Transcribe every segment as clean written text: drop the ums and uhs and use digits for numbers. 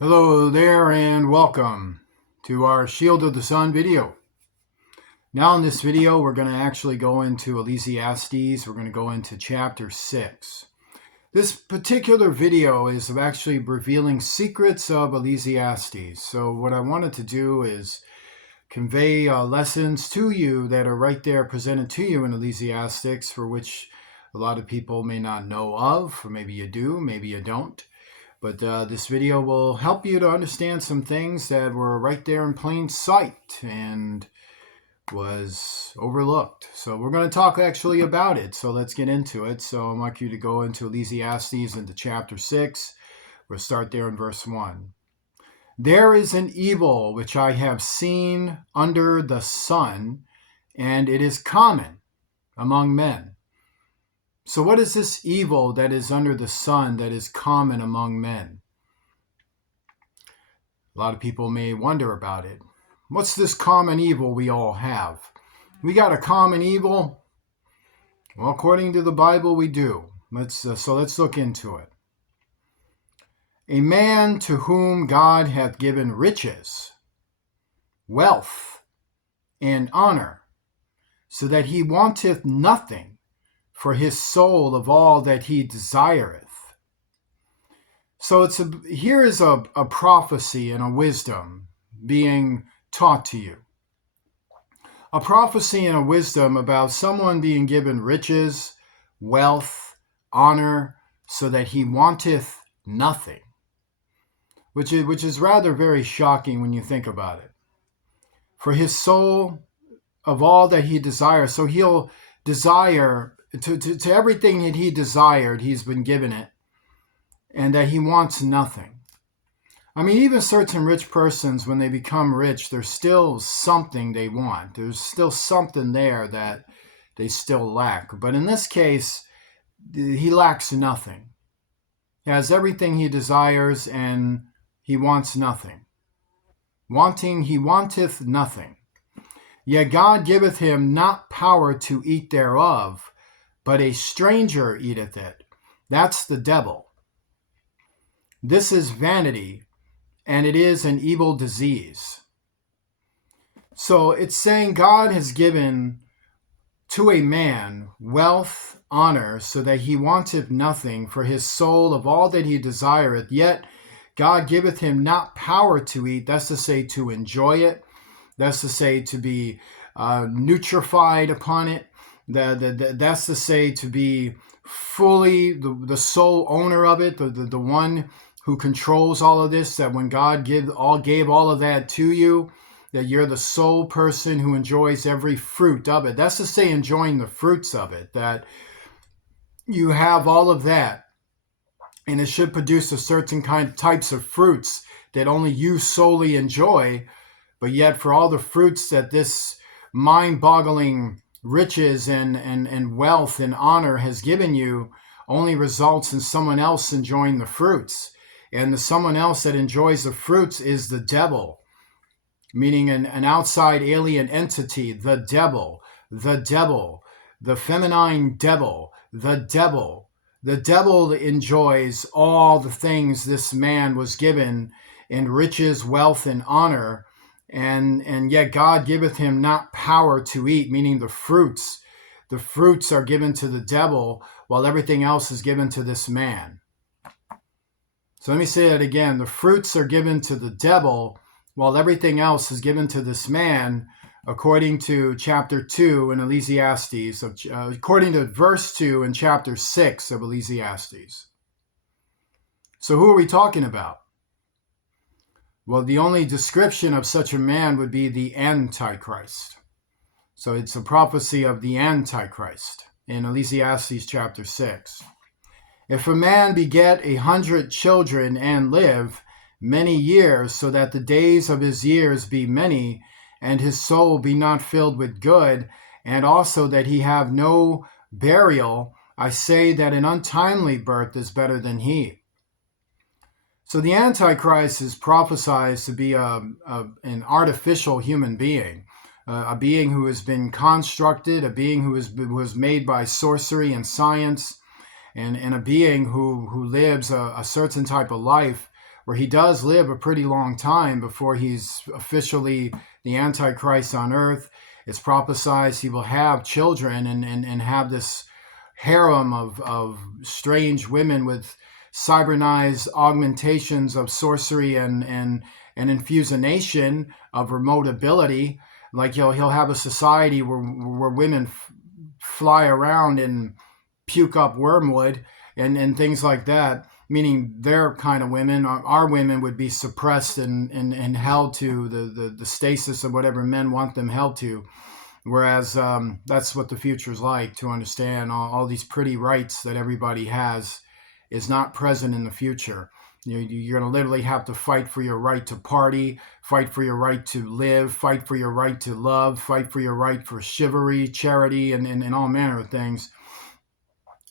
Hello there and welcome to our Shield of the Sun video. Now in this video we're going to actually go into Ecclesiastes. We're going to go into chapter 6. This particular video is actually revealing secrets of Ecclesiastes. So what I wanted to do is convey lessons to you that are right there presented to you in Ecclesiastes, for which a lot of people may not know of, or maybe you do, maybe you don't. But this video will help you to understand some things that were right there in plain sight and was overlooked. So we're going to talk actually about it. So let's get into it. So I'd like you to go into Ecclesiastes into chapter 6. We'll start there in verse 1. There is an evil which I have seen under the sun, and it is common among men. So what is this evil that is under the sun that is common among men? A lot of people may wonder about it. What's this common evil we all have? We got a common evil? Well, according to the Bible, we do. Let's look into it. A man to whom God hath given riches, wealth, and honor, so that he wanteth nothing for his soul of all that he desireth. So here is a prophecy and a wisdom being taught to you. A prophecy and a wisdom about someone being given riches, wealth, honor, so that he wanteth nothing, which is rather very shocking when you think about it. For his soul of all that he desires, so he'll desire to everything that he desired, he's been given it, and that he wants nothing. I mean, even certain rich persons, when they become rich, there's still something they want. There's still something there that they still lack. But in this case, he lacks nothing. He has everything he desires, and he wants nothing. He wanteth nothing. Yet God giveth him not power to eat thereof, but a stranger eateth it. That's the devil. This is vanity, and it is an evil disease. So it's saying God has given to a man wealth, honor, so that he wanteth nothing for his soul of all that he desireth. Yet God giveth him not power to eat, that's to say to enjoy it, that's to say to be nutrified upon it, that's to say to be fully the sole owner of it, the one who controls all of this, that when God gave all of that to you, that you're the sole person who enjoys every fruit of it. That's to say enjoying the fruits of it, that you have all of that, and it should produce a certain types of fruits that only you solely enjoy, but yet for all the fruits that this mind-boggling riches and wealth and honor has given you only results in someone else enjoying the fruits. And the someone else that enjoys the fruits is the devil, meaning an outside alien entity, the devil, the feminine devil, the devil. The devil enjoys all the things this man was given in riches, wealth, and honor, and yet God giveth him not power to eat, meaning the fruits. The fruits are given to the devil, while everything else is given to this man. So let me say that again. The fruits are given to the devil, while everything else is given to this man, according to chapter 2 in Ecclesiastes, according to verse 2 in chapter 6 of Ecclesiastes. So who are we talking about? Well, the only description of such a man would be the Antichrist. So it's a prophecy of the Antichrist in Ecclesiastes chapter 6. If a man beget 100 children and live many years, so that the days of his years be many, and his soul be not filled with good, and also that he have no burial, I say that an untimely birth is better than he. So the Antichrist is prophesied to be an artificial human being, a being who has been constructed, a being who was made by sorcery and science, and a being who lives a certain type of life where he does live a pretty long time before he's officially the Antichrist on earth. It's prophesied he will have children and have this harem of strange women with cybernized augmentations of sorcery and infusionation of remote ability. Like he'll have a society where women fly around and puke up wormwood and things like that, meaning their kind of women, our women, would be suppressed and held to the stasis of whatever men want them held to. Whereas that's what the future is like, to understand all these pretty rights that everybody has is not present in the future. You're going to literally have to fight for your right to party, fight for your right to live, fight for your right to love, fight for your right for chivalry, charity, and all manner of things.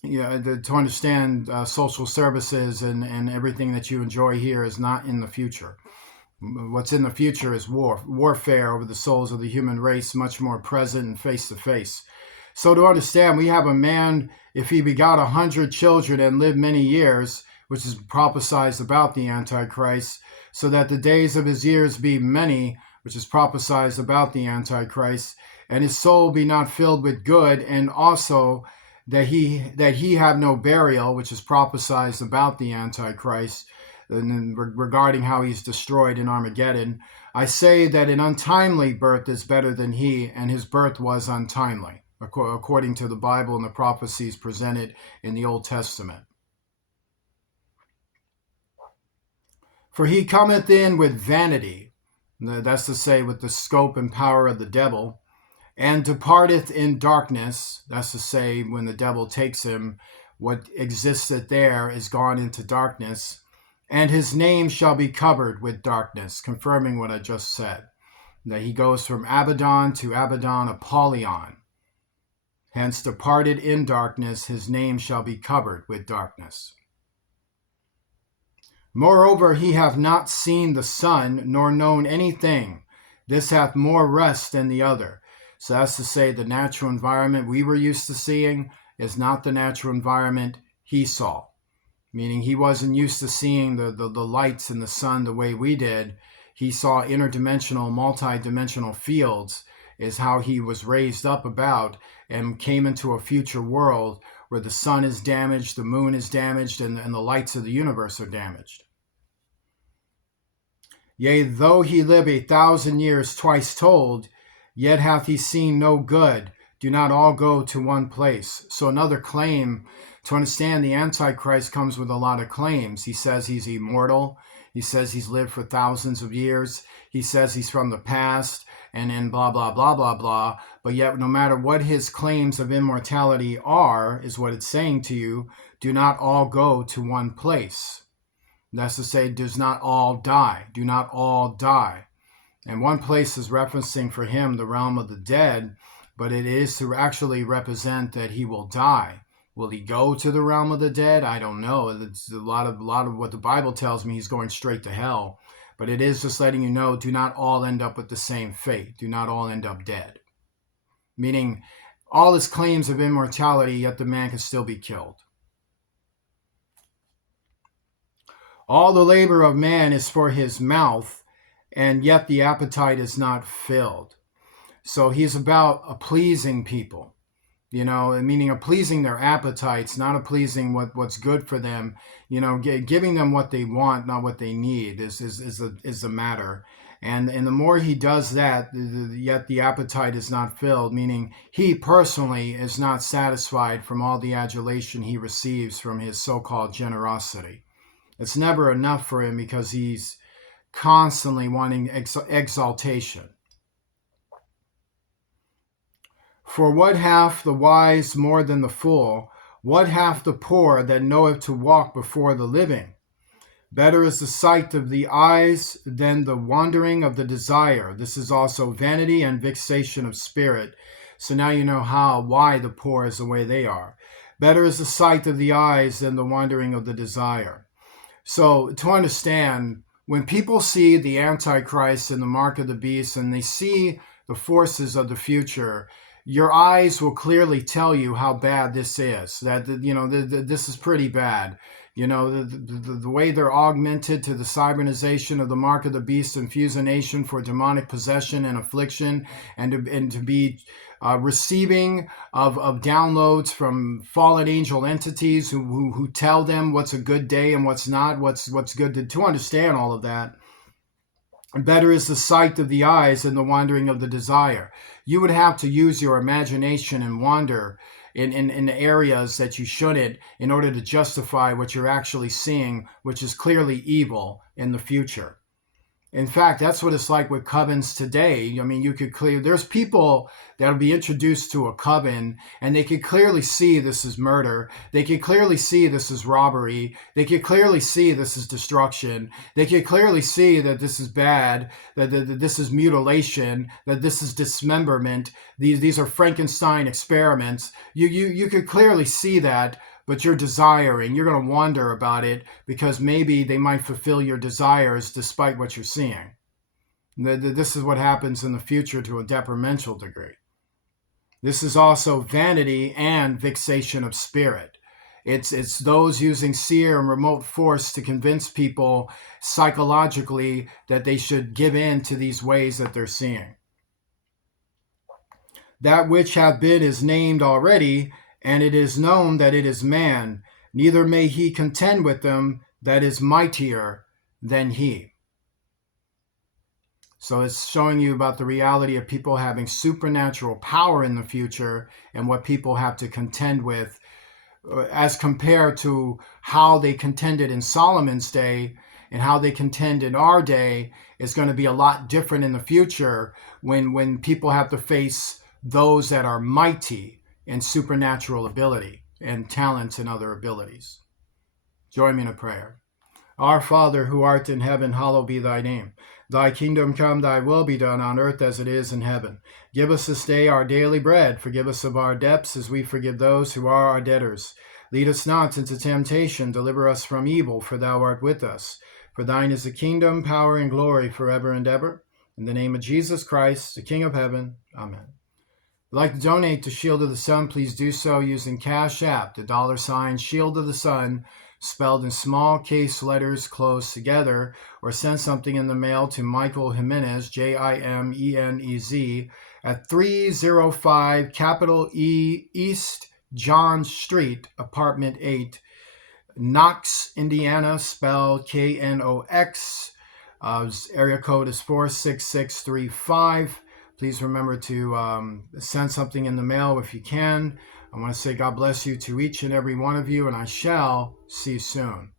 To understand social services and everything that you enjoy here is not in the future. What's in the future is warfare over the souls of the human race, much more present and face to face. So to understand, we have a man, if he begot 100 children and lived many years, which is prophesied about the Antichrist, so that the days of his years be many, which is prophesied about the Antichrist, and his soul be not filled with good, and also that he have no burial, which is prophesied about the Antichrist, and regarding how he's destroyed in Armageddon. I say that an untimely birth is better than he, and his birth was untimely, according to the Bible and the prophecies presented in the Old Testament. For he cometh in with vanity, that's to say, with the scope and power of the devil, and departeth in darkness, that's to say, when the devil takes him, what existed there is gone into darkness, and his name shall be covered with darkness, confirming what I just said, that he goes from Abaddon to Abaddon Apollyon. Hence, departed in darkness, his name shall be covered with darkness. Moreover, he hath not seen the sun, nor known anything. This hath more rest than the other. So that's to say, the natural environment we were used to seeing is not the natural environment he saw. Meaning he wasn't used to seeing the lights in the sun the way we did. He saw interdimensional, multi-dimensional fields is how he was raised up about and came into a future world where the sun is damaged, the moon is damaged, and the lights of the universe are damaged. Yea, though he live 1,000 years twice told, yet hath he seen no good. Do not all go to one place. So another claim, to understand the Antichrist comes with a lot of claims. He says he's immortal. He says he's lived for thousands of years. He says he's from the past, and then blah, blah, blah, blah, blah. But yet, no matter what his claims of immortality are, is what it's saying to you, do not all go to one place. That's to say, does not all die. Do not all die. And one place is referencing for him the realm of the dead, but it is to actually represent that he will die. Will he go to the realm of the dead? I don't know. It's a lot of what the Bible tells me, he's going straight to hell. But it is just letting you know, do not all end up with the same fate. Do not all end up dead. Meaning, all his claims of immortality, yet the man can still be killed. All the labor of man is for his mouth, and yet the appetite is not filled. So he's about pleasing people, meaning a pleasing their appetites, not a pleasing what's good for them, giving them what they want, not what they need is the matter. And the more he does that, yet the appetite is not filled, meaning he personally is not satisfied from all the adulation he receives from his so-called generosity. It's never enough for him because he's constantly wanting exaltation. For what hath the wise more than the fool? What hath the poor that knoweth to walk before the living? Better is the sight of the eyes than the wandering of the desire. This is also vanity and vexation of spirit. So now you know why the poor is the way they are. Better is the sight of the eyes than the wandering of the desire. So to understand, when people see the Antichrist and the mark of the beast, and they see the forces of the future, your eyes will clearly tell you how bad this is. That this is pretty bad. You know, the way they're augmented to the cybernization of the mark of the beast and fusionation for demonic possession and affliction, and to be receiving of downloads from fallen angel entities who tell them what's a good day and what's not, what's good to understand all of that. Better is the sight of the eyes than the wandering of the desire. You would have to use your imagination and wander in areas that you shouldn't in order to justify what you're actually seeing, which is clearly evil in the future. In fact, that's what it's like with covens today. I mean, there's people that'll be introduced to a coven and they can clearly see this is murder. They can clearly see this is robbery. They can clearly see this is destruction. They can clearly see that this is bad, that this is mutilation, that this is dismemberment. These are Frankenstein experiments. You could clearly see that, but you're desiring, you're going to wonder about it because maybe they might fulfill your desires despite what you're seeing. This is what happens in the future to a detrimental degree. This is also vanity and vexation of spirit. It's those using seer and remote force to convince people psychologically that they should give in to these ways that they're seeing. That which hath been is named already, and it is known that it is man, neither may he contend with them that is mightier than he. So it's showing you about the reality of people having supernatural power in the future and what people have to contend with as compared to how they contended in Solomon's day and how they contend in our day is going to be a lot different in the future when people have to face those that are mighty in supernatural ability and talents and other abilities. Join me in a prayer. Our Father, who art in heaven, hallowed be thy name. Thy kingdom come, thy will be done on earth as it is in heaven. Give us this day our daily bread. Forgive us of our debts as we forgive those who are our debtors. Lead us not into temptation. Deliver us from evil, for thou art with us. For thine is the kingdom, power, and glory forever and ever. In the name of Jesus Christ, the King of heaven. Amen. If you'd like to donate to Shield of the Sun, please do so using Cash App, the $ Shield of the Sun, spelled in small case letters close together, or send something in the mail to Michael Jimenez, Jimenez, at 305 capital E East John Street, Apartment 8, Knox, Indiana, spelled Knox. Area code is 46635. Please remember to send something in the mail if you can. I want to say God bless you to each and every one of you, and I shall see you soon.